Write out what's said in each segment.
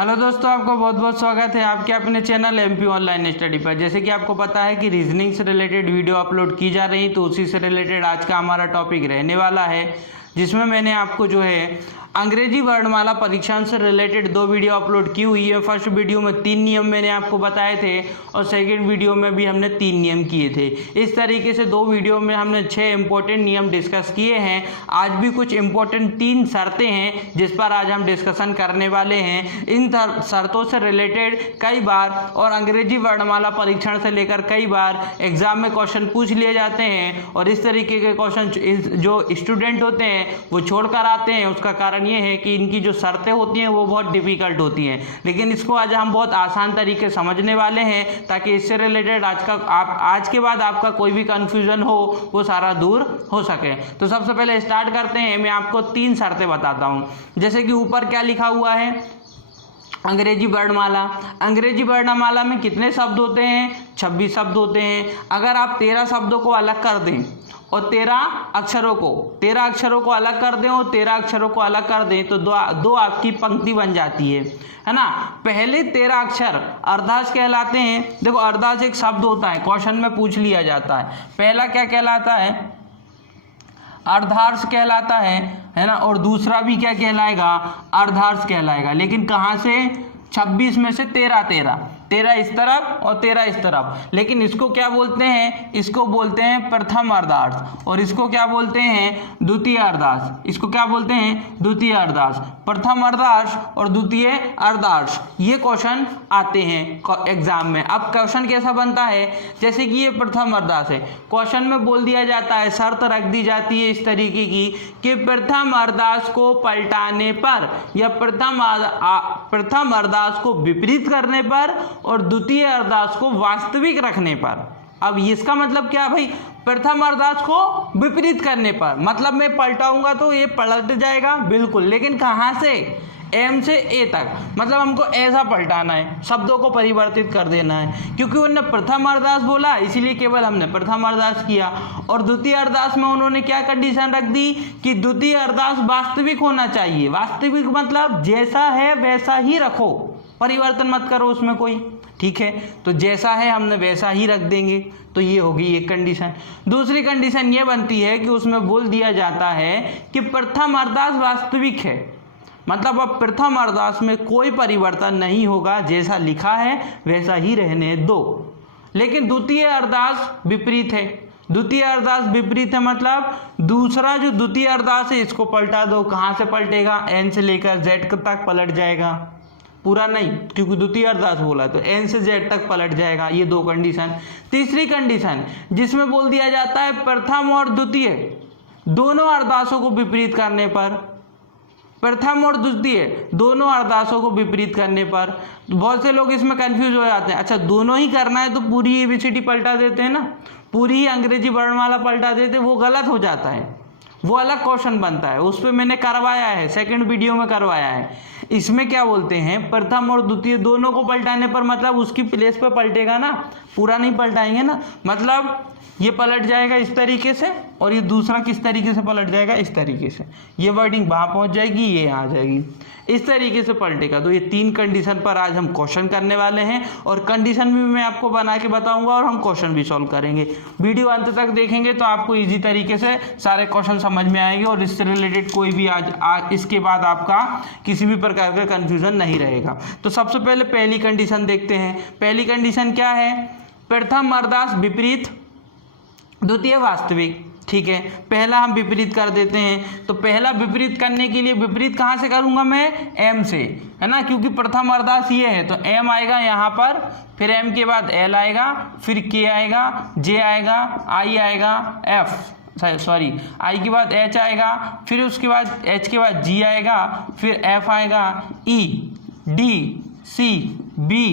Hello दोस्तों, आपको बहुत बहुत स्वागत है आपके अपने चैनल एमपी ऑनलाइन स्टडी पर। जैसे कि आपको पता है कि रीजनिंग से रिलेटेड वीडियो अपलोड की जा रही, तो उसी से रिलेटेड आज का हमारा टॉपिक रहने वाला है, जिसमें मैंने आपको जो है अंग्रेजी वर्णमाला परीक्षण से रिलेटेड 2 वीडियो अपलोड की हुई है। फर्स्ट वीडियो में 3 नियम मैंने आपको बताए थे और सेकंड वीडियो में भी हमने 3 नियम किए थे। इस तरीके से 2 वीडियो में हमने 6 इंपॉर्टेंट नियम डिस्कस किए हैं। आज भी कुछ इंपॉर्टेंट 3 शर्तें हैं जिस पर आज हम डिस्कशन करने वाले हैं। इन शर्तों से रिलेटेड कई बार और अंग्रेजी वर्णमाला परीक्षण से लेकर कई बार एग्जाम में क्वेश्चन पूछ लिए जाते हैं और इस तरीके के क्वेश्चन जो स्टूडेंट होते हैं वो छोड़कर आते हैं। उसका कारण ये है कि इनकी जो शर्तें होती हैं वो बहुत डिफिकल्ट होती हैं, लेकिन इसको आज हम बहुत आसान तरीके से समझने वाले हैं ताकि इससे रिलेटेड आज के बाद आपका कोई भी कंफ्यूजन हो वो सारा दूर हो सके। तो सबसे पहले स्टार्ट करते हैं। मैं आपको 3 शर्तें बताता हूं। जैसे कि ऊपर क्या लिखा हुआ है, अंग्रेजी वर्णमाला। अंग्रेजी वर्णमाला में कितने शब्द होते हैं? 26 शब्द होते हैं। अगर आप 13 शब्दों को अलग कर दें और 13 अक्षरों को अलग कर दें और 13 अक्षरों को अलग कर दें तो दो आपकी पंक्ति बन जाती है ना। पहले 13 अक्षर अर्धांश कहलाते हैं। देखो, अर्धांश एक शब्द होता है, क्वेश्चन में पूछ लिया जाता है। पहला क्या कहलाता है? अर्धांश कहलाता है ना। और दूसरा भी क्या कहलाएगा? अर्धांश कहलाएगा। लेकिन कहाँ से? 26 में से 13 इस तरफ और 13 इस तरफ। लेकिन इसको क्या बोलते हैं? इसको बोलते हैं प्रथम अर्धांश और इसको क्या बोलते हैं? द्वितीय अर्धांश। इसको क्या बोलते हैं? द्वितीय अर्धांश। प्रथम अर्धांश और द्वितीय अर्धांश, ये क्वेश्चन आते हैं एग्जाम में। अब क्वेश्चन कैसा बनता है? जैसे कि ये प्रथम अर्धांश है, क्वेश्चन में बोल दिया जाता है, शर्त रख दी जाती है इस तरीके की कि प्रथम अर्धांश को पलटाने पर या प्रथम अर्धांश को विपरीत करने पर और द्वितीय अर्धांश को वास्तविक रखने पर। अब इसका मतलब क्या भाई? प्रथम अर्धांश को विपरीत करने पर, मतलब मैं पलटाऊंगा तो ये पलट जाएगा बिल्कुल, लेकिन कहां से? एम से ए तक। मतलब हमको ऐसा पलटाना है, शब्दों को परिवर्तित कर देना है। क्योंकि उन्होंने प्रथम अर्धांश बोला इसीलिए केवल हमने प्रथम अर्धांश किया। और द्वितीय अर्धांश में उन्होंने क्या कंडीशन रख दी कि द्वितीय अर्धांश वास्तविक होना चाहिए। वास्तविक मतलब जैसा है वैसा ही रखो, परिवर्तन मत करो उसमें कोई। ठीक है, तो जैसा है हमने वैसा ही रख देंगे। तो ये होगी एक कंडीशन। दूसरी कंडीशन ये बनती है कि उसमें बोल दिया जाता है कि प्रथम अर्धांश वास्तविक है, मतलब अब प्रथम अर्धांश में कोई परिवर्तन नहीं होगा, जैसा लिखा है वैसा ही रहने दो। लेकिन द्वितीय अर्धांश विपरीत है। द्वितीय अर्धांश विपरीत है मतलब दूसरा जो द्वितीय अर्धांश है इसको पलटा दो। कहाँ से पलटेगा? एन से लेकर जेड तक पलट जाएगा, पूरा नहीं, क्योंकि द्वितीय अर्धांश बोला तो एन से जेड तक पलट जाएगा। ये 2 कंडीशन। तीसरी कंडीशन जिसमें बोल दिया जाता है प्रथम और द्वितीय दोनों अर्धांशों को विपरीत करने पर, प्रथम और द्वितीय दोनों अर्धांशों को विपरीत करने पर। बहुत से लोग इसमें कंफ्यूज हो जाते हैं। अच्छा, दोनों ही करना है तो पूरी एबीसीडी पलटा देते हैं ना, पूरी ही अंग्रेजी वर्णमाला पलटा देते, वो गलत हो जाता है, वो अलग क्वेश्चन बनता है। उस पर मैंने करवाया है, सेकंड वीडियो में करवाया है। इसमें क्या बोलते हैं? प्रथम और द्वितीय दोनों को पलटाने पर मतलब उसकी प्लेस पे पलटेगा ना, पूरा नहीं पलटाएंगे ना। मतलब ये पलट जाएगा इस तरीके से और ये दूसरा किस तरीके से पलट जाएगा? इस तरीके से। ये वर्डिंग वहां पहुंच जाएगी, ये यहाँ आ जाएगी, इस तरीके से पलटेगा। तो ये 3 कंडीशन पर आज हम क्वेश्चन करने वाले हैं और कंडीशन भी मैं आपको बना के बताऊंगा और हम क्वेश्चन भी सॉल्व करेंगे। वीडियो अंत तक देखेंगे तो आपको इजी तरीके से सारे क्वेश्चन समझ में आएंगे और इससे रिलेटेड कोई भी आज इसके बाद आपका किसी भी प्रकार का कंफ्यूजन नहीं रहेगा। तो सबसे पहले पहली कंडीशन देखते हैं। पहली कंडीशन क्या है? प्रथम अर्धांश विपरीत, द्वितीय वास्तविक। ठीक है, पहला हम विपरीत कर देते हैं। तो पहला विपरीत करने के लिए विपरीत कहाँ से करूंगा मैं? एम से, है ना, क्योंकि प्रथम अर्धांश ये है तो एम आएगा यहाँ पर, फिर एम के बाद एल आएगा, फिर के आएगा, जे आएगा, आई आएगा, आई के बाद एच आएगा, फिर उसके बाद एच के बाद जी आएगा, फिर एफ आएगा, ई, डी, सी, बी,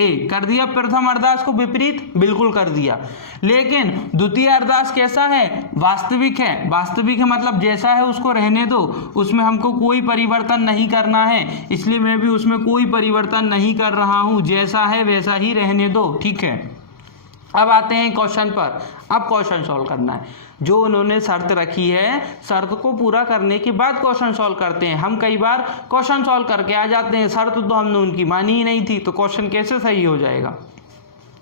ए। कर दिया प्रथम अर्धांश को विपरीत, बिल्कुल कर दिया। लेकिन द्वितीय अर्धांश कैसा है? वास्तविक है। वास्तविक है मतलब जैसा है उसको रहने दो, उसमें हमको कोई परिवर्तन नहीं करना है, इसलिए मैं भी उसमें कोई परिवर्तन नहीं कर रहा हूं, जैसा है वैसा ही रहने दो। ठीक है, अब आते हैं क्वेश्चन पर। अब क्वेश्चन सॉल्व करना है, जो उन्होंने शर्त रखी है शर्त को पूरा करने के बाद क्वेश्चन सॉल्व करते हैं। हम कई बार क्वेश्चन सॉल्व करके आ जाते हैं, शर्त तो हमने उनकी मानी ही नहीं थी, तो क्वेश्चन कैसे सही हो जाएगा,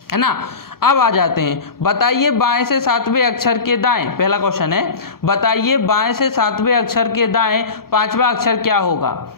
है ना। अब आ जाते हैं, बताइए बाएं से सातवें अक्षर के दाएं, पहला क्वेश्चन है, बताइए बाएं से सातवें अक्षर के दाएं पांचवा अक्षर क्या होगा।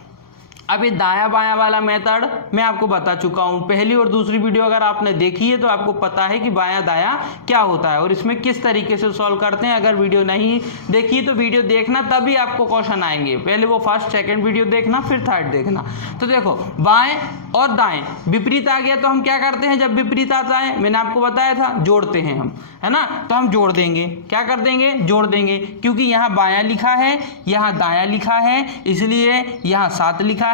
अब ये दाया बायां वाला मेथड मैं आपको बता चुका हूँ, पहली और दूसरी वीडियो अगर आपने देखी है तो आपको पता है कि बायां दाया क्या होता है और इसमें किस तरीके से सॉल्व करते हैं। अगर वीडियो नहीं देखी तो वीडियो देखना, तभी आपको क्वेश्चन आएंगे। पहले वो फर्स्ट सेकंड वीडियो देखना, फिर थर्ड देखना। तो देखो बाएं और दाएं विपरीत आ गया तो हम क्या करते हैं, जब विपरीत आता है मैंने आपको बताया था जोड़ते हैं हम, है ना। तो हम जोड़ देंगे, क्या कर देंगे, जोड़ देंगे, क्योंकि यहाँ बायां लिखा है यहाँ दायां लिखा है, इसलिए यहाँ 7 लिखा है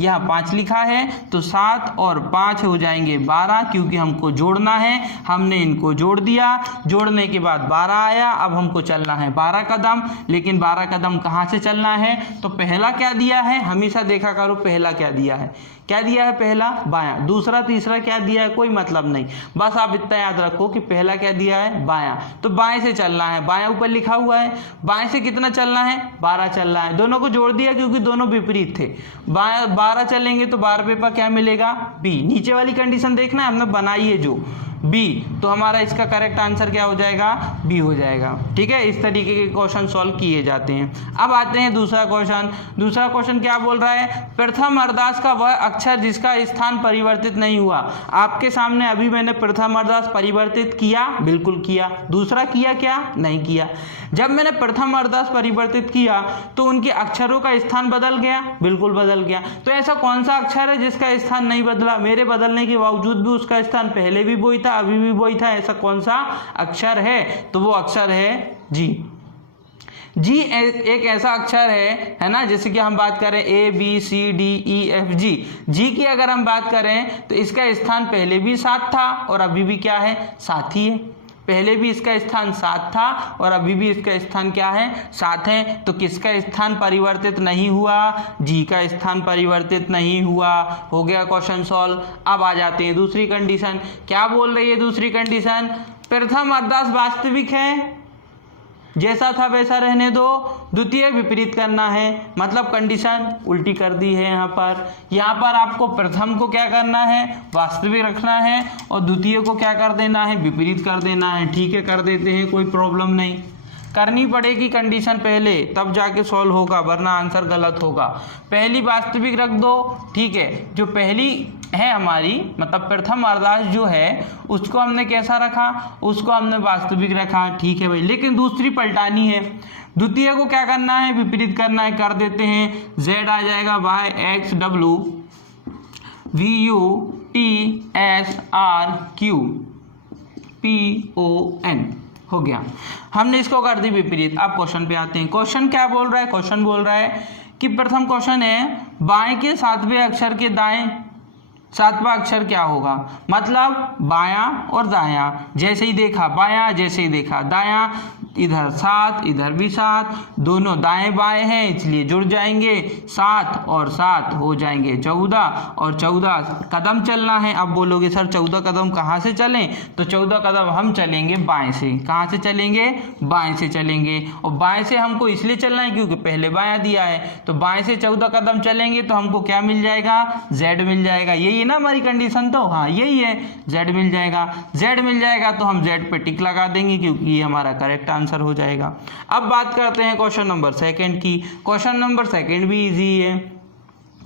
यहाँ 5 लिखा है, तो 7 और 5 हो जाएंगे 12, क्योंकि हमको जोड़ना है। हमने इनको जोड़ दिया, जोड़ने के बाद 12 आया। अब हमको चलना है 12 कदम, लेकिन 12 कदम कहाँ से चलना है, तो पहला क्या दिया है, हमेशा देखा करो पहला क्या दिया है, क्या दिया है, पहला बायां, दूसरा तीसरा क्या दिया है, कोई मतलब नहीं, बस आप इतना याद रखो कि पहला क्या दिया है, बायां। तो बाएं से चलना है, बायां ऊपर लिखा हुआ है, बाएं से कितना चलना है, 12 चलना है। दोनों को जोड़ दिया क्योंकि दोनों विपरीत थे, बायां 12 चलेंगे तो 12 पर क्या मिलेगा, बी। नीचे वाली कंडीशन देखना है, हमने बनाई है जो बी, तो हमारा इसका करेक्ट आंसर क्या हो जाएगा, बी हो जाएगा। ठीक है, इस तरीके के क्वेश्चन सॉल्व किए जाते हैं। अब आते हैं दूसरा क्वेश्चन। दूसरा क्वेश्चन क्या बोल रहा है, प्रथम अरदास का वह अक्षर जिसका स्थान परिवर्तित नहीं हुआ। आपके सामने अभी मैंने प्रथम अरदास परिवर्तित किया, बिल्कुल किया। दूसरा किया क्या, नहीं किया। जब मैंने प्रथम अरदास परिवर्तित किया तो उनके अक्षरों का स्थान बदल गया, बिल्कुल बदल गया। तो ऐसा कौन सा अक्षर है जिसका स्थान नहीं बदला, मेरे बदलने के बावजूद भी उसका स्थान पहले भी वही था अभी भी वही था, ऐसा कौन सा अक्षर है, तो वो अक्षर है जी। जी एक ऐसा अक्षर है ना, जैसे कि हम बात करें ABCDEFG, जी की अगर हम बात करें तो इसका स्थान पहले भी 7 था और अभी भी क्या है, 7 ही है। पहले भी इसका स्थान 7 था और अभी भी इसका स्थान क्या है, 7 है। तो किसका स्थान परिवर्तित नहीं हुआ, जी का स्थान परिवर्तित नहीं हुआ। हो गया क्वेश्चन सॉल्व। अब आ जाते हैं दूसरी कंडीशन। क्या बोल रही है दूसरी कंडीशन, प्रथम अरदास वास्तविक है, जैसा था वैसा रहने दो, द्वितीय विपरीत करना है, मतलब कंडीशन उल्टी कर दी है। यहाँ पर आपको प्रथम को क्या करना है, वास्तविक रखना है, और द्वितीय को क्या कर देना है, विपरीत कर देना है। ठीक है, कर देते हैं, कोई प्रॉब्लम नहीं। करनी पड़ेगी कंडीशन पहले, तब जाके सॉल्व होगा, वरना आंसर गलत होगा। पहली वास्तविक रख दो, ठीक है। जो पहली है हमारी, मतलब प्रथम अरदास जो है उसको हमने कैसा रखा, उसको हमने वास्तविक रखा, ठीक है भाई। लेकिन दूसरी पलटानी है, द्वितीय को क्या करना है, विपरीत करना है। कर देते हैं, Z आ जाएगा YXW VUTSRQ PON, हो गया। हमने इसको कर दी विपरीत। अब क्वेश्चन पे आते हैं। क्वेश्चन क्या बोल रहा है, क्वेश्चन बोल रहा है कि प्रथम क्वेश्चन है, बाएं के 7वें अक्षर के दाएं 7वां अक्षर क्या होगा। मतलब बायां और दायां, जैसे ही देखा बायां, जैसे ही देखा दायां, इधर 7 इधर भी 7, दोनों दाएं बाएं हैं इसलिए जुड़ जाएंगे, 7 और 7 हो जाएंगे 14, और 14 कदम चलना है। अब बोलोगे सर 14 कदम कहाँ से चलें, तो 14 कदम हम चलेंगे बाएं से। कहाँ से चलेंगे, बाएं से चलेंगे। और बाएं से हमको इसलिए चलना है क्योंकि पहले बायां दिया है, तो बाएं से 14 कदम चलेंगे तो हमको क्या मिल जाएगा, Z मिल जाएगा। यही है ना हमारी कंडीशन, तो हाँ यही है, Z मिल जाएगा। Z मिल जाएगा तो हम Z पे टिक लगा देंगे क्योंकि ये हमारा करेक्ट आंसर हो जाएगा। अब बात करते हैं क्वेश्चन नंबर 2 की। क्वेश्चन नंबर 2 भी इजी है।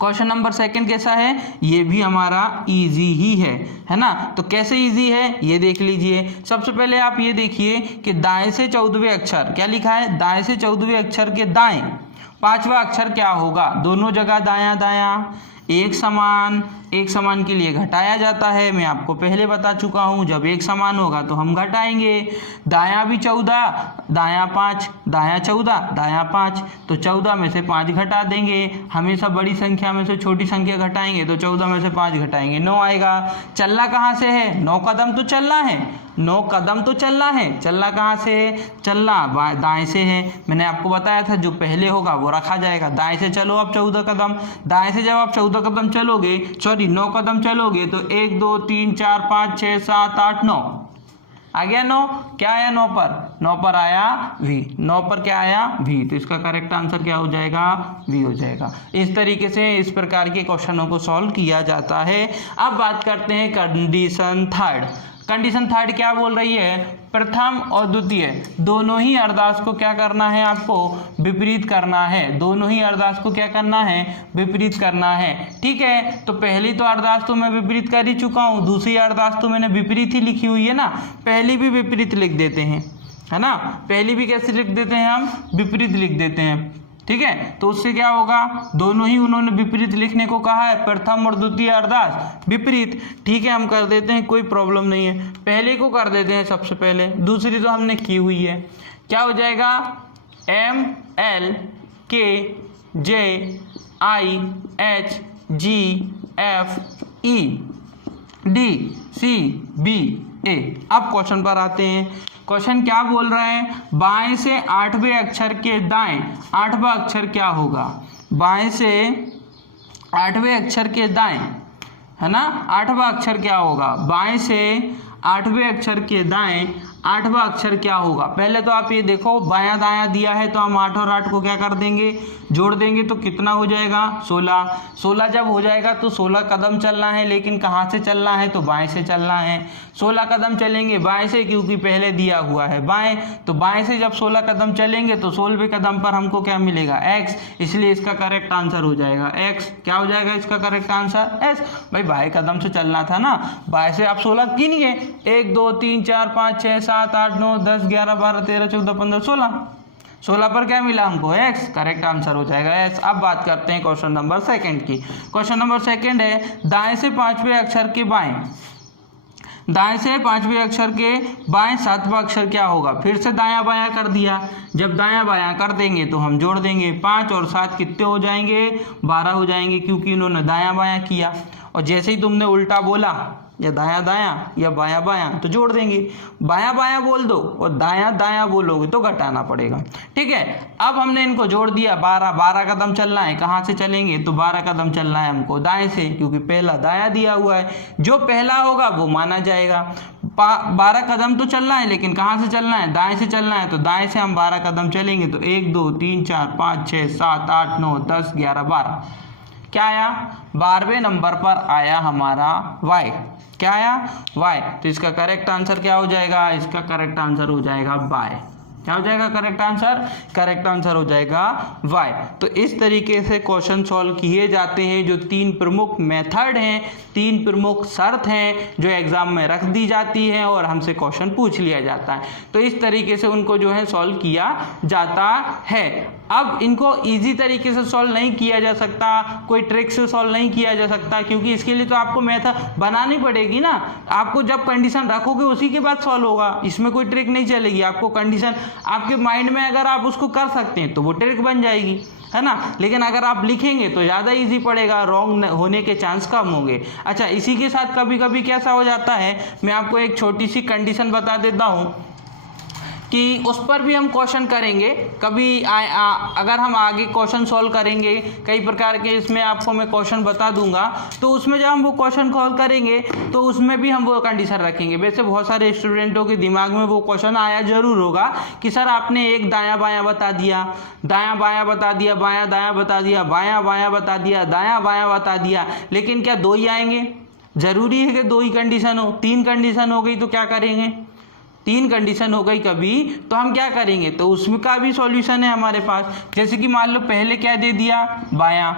क्वेश्चन नंबर 2 कैसा है, ये भी हमारा इजी ही है ना। तो कैसे इजी है ये देख लीजिए। सबसे पहले आप ये देखिए कि दाएं से 14वें अक्षर, क्या लिखा है, दाएं से 14वें अक्षर के दाएं 5वां अक्षर क्या होगा। दोनों जगह दायां दायां, एक समान के लिए घटाया जाता है। मैं आपको पहले बता चुका हूँ, जब एक समान होगा तो हम घटाएंगे। दायां भी 14, दायां 5, दायां 14, दायां 5, तो 14 में से 5 घटा देंगे। हमेशा बड़ी संख्या में से छोटी संख्या घटाएंगे, तो 14 में से 5 घटाएंगे 9 आएगा। चलना कहाँ से है, 9 कदम तो चलना है, 9 कदम तो चलना है। चलना कहाँ से है, चलना दाएं से है। मैंने आपको बताया था जो पहले होगा वो रखा जाएगा। दाएं से चलो आप 14 कदम, दाएं से जब आप 14 कदम चलोगे, 9 कदम चलोगे, तो 1 2 3 4 5 6 7 8 9, आ गया 9, क्या आया 9 पर? 9 पर आया V, 9 पर क्या आया V, तो इसका करेक्ट आंसर क्या हो जाएगा? V हो जाएगा। इस तरीके से इस प्रकार के क्वेश्चनों को सॉल्व किया जाता है। अब बात करते हैं कंडीशन थर्ड। कंडीशन थर्ड क्या बोल रही है? प्रथम और द्वितीय दोनों ही अर्धांश को क्या करना है? आपको विपरीत करना है। दोनों ही अर्धांश को क्या करना है? विपरीत करना है। ठीक है, तो पहली तो अर्धांश तो मैं विपरीत कर ही चुका हूँ, दूसरी अर्धांश तो मैंने विपरीत ही लिखी हुई है ना, पहली भी विपरीत लिख देते हैं, है ना। पहली भी कैसे लिख देते हैं हम? विपरीत लिख देते हैं। ठीक है, तो उससे क्या होगा? दोनों ही उन्होंने विपरीत लिखने को कहा है, प्रथम और द्वितीय अर्धांश विपरीत। ठीक है, हम कर देते हैं, कोई प्रॉब्लम नहीं है। पहले को कर देते हैं सबसे पहले, दूसरी तो हमने की हुई है। क्या हो जाएगा? M L K J I H G F E D C B A। अब क्वेश्चन पर आते हैं। क्वेश्चन क्या बोल रहा है? बाएं से 8वें अक्षर के दाएं 8वां अक्षर क्या होगा? बाएं से 8वें अक्षर के दाएं, है ना, 8वां अक्षर क्या होगा? बाएं से 8वें अक्षर के दाएं 8वां अक्षर क्या होगा? पहले तो आप ये देखो, बायां दायां दिया है तो हम 8 और 8 को क्या कर देंगे? जोड़ देंगे, तो कितना हो जाएगा? 16। 16 जब हो जाएगा तो 16 कदम चलना है, लेकिन कहाँ से चलना है? तो बाएं से चलना है। 16 कदम चलेंगे बाएं से, क्योंकि पहले दिया हुआ है बाएं, तो बाएं से जब 16 कदम चलेंगे तो 16वें कदम पर हमको क्या मिलेगा? x, इसलिए इसका करेक्ट आंसर हो जाएगा x। क्या हो जाएगा इसका करेक्ट आंसर? s। भाई बाएं कदम से चलना था ना, बाएं से आप 16 गिनिए, 1 2 3 4 5 6 7 8 9 10 11 12 13 14 15 16। 16 पर क्या मिला हमको? x। करेक्ट आंसर हो जाएगा s। अब बात करते हैं क्वेश्चन नंबर सेकंड की। क्वेश्चन नंबर सेकंड है, दाएं से 5वें अक्षर के बाएं, दाएं से 5वें अक्षर के बाएं 7वां अक्षर क्या होगा? फिर से दायां बायां कर दिया। जब दायां बायां कर देंगे तो हम जोड़ देंगे, 5 और 7 कितने हो जाएंगे? 12 हो जाएंगे, क्योंकि इन्होंने दायां बायां किया। और जैसे ही तुमने उल्टा बोला, या दायां दायां या बायां बायां, तो जोड़ देंगे। बायां बायां बोल दो और दायां दायां बोलोगे तो घटाना पड़ेगा। ठीक है, अब हमने इनको जोड़ दिया। 12 कदम चलना है, कहाँ से चलेंगे? तो 12 कदम चलना है हमको दाएं से, क्योंकि पहला दायां दिया हुआ है, जो पहला होगा वो माना जाएगा। 12 कदम तो चलना है, लेकिन कहाँ से चलना है? दाएं से चलना है, तो दाएं से हम 12 कदम चलेंगे, तो 1 2 3 4 5 6 7 8 9 10 11 12। क्या आया? 12वें नंबर पर आया हमारा y। क्या आया? y। तो इसका करेक्ट आंसर क्या हो जाएगा? इसका करेक्ट आंसर हो जाएगा y। क्या हो जाएगा करेक्ट आंसर? करेक्ट आंसर हो जाएगा y। तो इस तरीके से क्वेश्चन सॉल्व किए जाते हैं। जो 3 प्रमुख मेथड हैं, 3 प्रमुख शर्त हैं जो एग्जाम में रख दी जाती हैं और हमसे क्वेश्चन पूछ लिया जाता है, तो इस तरीके से उनको जो है सॉल्व किया जाता है। अब इनको इजी तरीके से सॉल्व नहीं किया जा सकता, कोई ट्रिक से सॉल्व नहीं किया जा सकता, क्योंकि इसके लिए तो आपको मेथड बनानी पड़ेगी ना। आपको जब कंडीशन रखोगे उसी के बाद सॉल्व होगा, इसमें कोई ट्रिक नहीं चलेगी। आपको कंडीशन आपके माइंड में अगर आप उसको कर सकते हैं तो वो ट्रिक बन जाएगी, है ना। लेकिन अगर आप लिखेंगे तो ज़्यादा इजी पड़ेगा, रॉन्ग होने के चांस कम होंगे। अच्छा, इसी के साथ कभी कभी कैसा हो जाता है, मैं आपको एक छोटी सी कंडीशन बता देता हूँ कि उस पर भी हम क्वेश्चन करेंगे। कभी अगर हम आगे क्वेश्चन सॉल्व करेंगे कई प्रकार के, इसमें आपको मैं क्वेश्चन बता दूंगा, तो उसमें जब हम वो क्वेश्चन सॉल्व करेंगे तो उसमें भी हम वो कंडीशन रखेंगे। वैसे बहुत सारे स्टूडेंटों के दिमाग में वो क्वेश्चन आया जरूर होगा कि सर आपने एक दायां बायां बता दिया, दायां बायां बता दिया, बायां दायां बता दिया, बायां बायां बता दिया, दायां बायां बता दिया, लेकिन क्या 2 ही आएंगे? जरूरी है कि 2 ही कंडीशन हो? 3 कंडीशन हो गई तो क्या करेंगे? 3 कंडीशन हो गई कभी तो हम क्या करेंगे? तो उसमें का भी सॉल्यूशन है हमारे पास। जैसे कि मान लो पहले क्या दे दिया? बायां,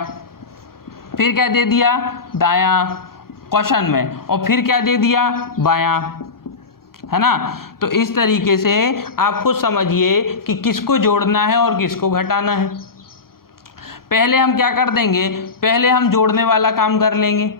फिर क्या दे दिया? दायां क्वेश्चन में, और फिर क्या दे दिया? बायां, है ना। तो इस तरीके से आप खुद समझिए कि किसको जोड़ना है और किसको घटाना है। पहले हम क्या कर देंगे? पहले हम जोड़ने वाला काम कर लेंगे,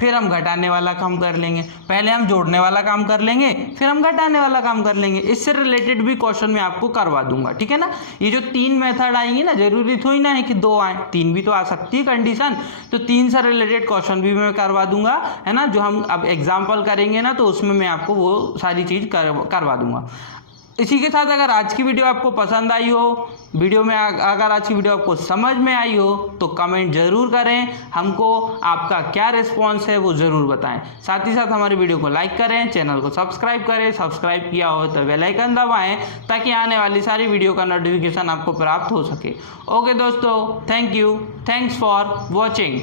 फिर हम घटाने वाला काम कर लेंगे। पहले हम जोड़ने वाला काम कर लेंगे, फिर हम घटाने वाला काम कर लेंगे। इससे रिलेटेड भी क्वेश्चन मैं आपको करवा दूंगा, ठीक है ना। ये जो 3 मेथड आएंगी ना, जरूरी थोड़ी ना है कि 2 आए, 3 भी तो आ सकती है कंडीशन। तो 3 से रिलेटेड क्वेश्चन भी मैं करवा दूंगा, है ना। जो हम अब एग्जाम्पल करेंगे ना, तो उसमें मैं आपको वो सारी चीज़ करवा दूंगा। इसी के साथ अगर आज की वीडियो आपको पसंद आई हो, वीडियो में अगर आज की वीडियो आपको समझ में आई हो तो कमेंट ज़रूर करें, हमको आपका क्या रिस्पॉन्स है वो ज़रूर बताएं। साथ ही साथ हमारी वीडियो को लाइक करें, चैनल को सब्सक्राइब करें, सब्सक्राइब किया हो तो बेल आइकन दबाएं ताकि आने वाली सारी वीडियो का नोटिफिकेशन आपको प्राप्त हो सके। ओके दोस्तों, thank you, thanks for watching.